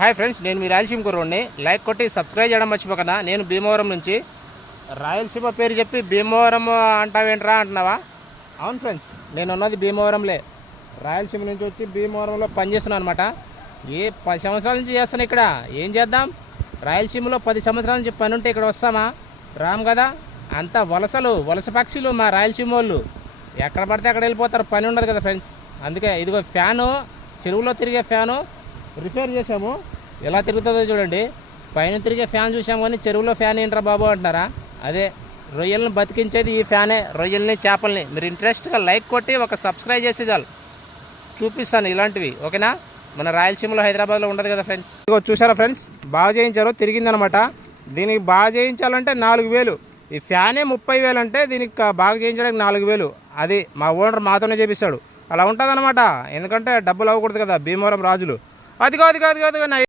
Hi friends, నేను మీ Rayalaseema కుర్రోడ్ని. Like కొట్టి subscribe చేయడం మర్చిపోకనా. నేను భీమవరం నుంచి. రాయలసీమ పేరు చెప్పి భీమవరం అంటావేంట్రా అంటున్నావా? అవును ఫ్రెండ్స్, నేను ఉన్నది భీమవరంలే. రాయలసీమ నుంచి వచ్చి భీమవరంలో పనిచేస్తున్నాను అనమాట. 10 సంవత్సరాల నుంచి చేస్తాను ఇక్కడ. ఏం చేద్దాం, రాయలసీమలో 10 సంవత్సరాల నుంచి పని ఉంటే ఇక్కడ వస్తామా? రామ్ కదా. అంతా వలస పక్షులు మా రాయలసీమ వాళ్ళు. ఎక్కడ పడితే అక్కడ వెళ్ళిపోతారు, పని ఉండదు కదా ఫ్రెండ్స్. అందుకే ఇదిగో ఫ్యాను, చెరువులో తిరిగే ఫ్యాను రిపేర్ చేసాము. ఎలా తిరుగుతుందో చూడండి. పైన తిరిగే ఫ్యాన్ చూసాము కానీ చెరువులో ఫ్యాన్ ఏంట్రా బాబు అంటున్నారా? అదే రొయ్యలను బతికించేది ఈ ఫ్యానే, రొయ్యల్ని చేపల్ని. మీరు ఇంట్రెస్ట్గా లైక్ కొట్టి ఒక సబ్స్క్రైబ్ చేసి చాలు, చూపిస్తాను ఇలాంటివి. ఓకేనా? మన రాయలసీమలో హైదరాబాద్లో ఉండదు కదా ఫ్రెండ్స్. ఇదిగో చూసారా ఫ్రెండ్స్, బాగా చేయించారు, తిరిగిందనమాట. దీనికి బాగా చేయించాలంటే 4000. ఈ ఫ్యానే 30,000 అంటే దీనికి బాగా చేయించడానికి 4000. అది మా ఓనర్ మాతోనే చేపిస్తాడు. అలా ఉంటుంది అనమాట. ఎందుకంటే డబ్బులు అవ్వకూడదు కదా భీమవరం రాజులు. అదిగో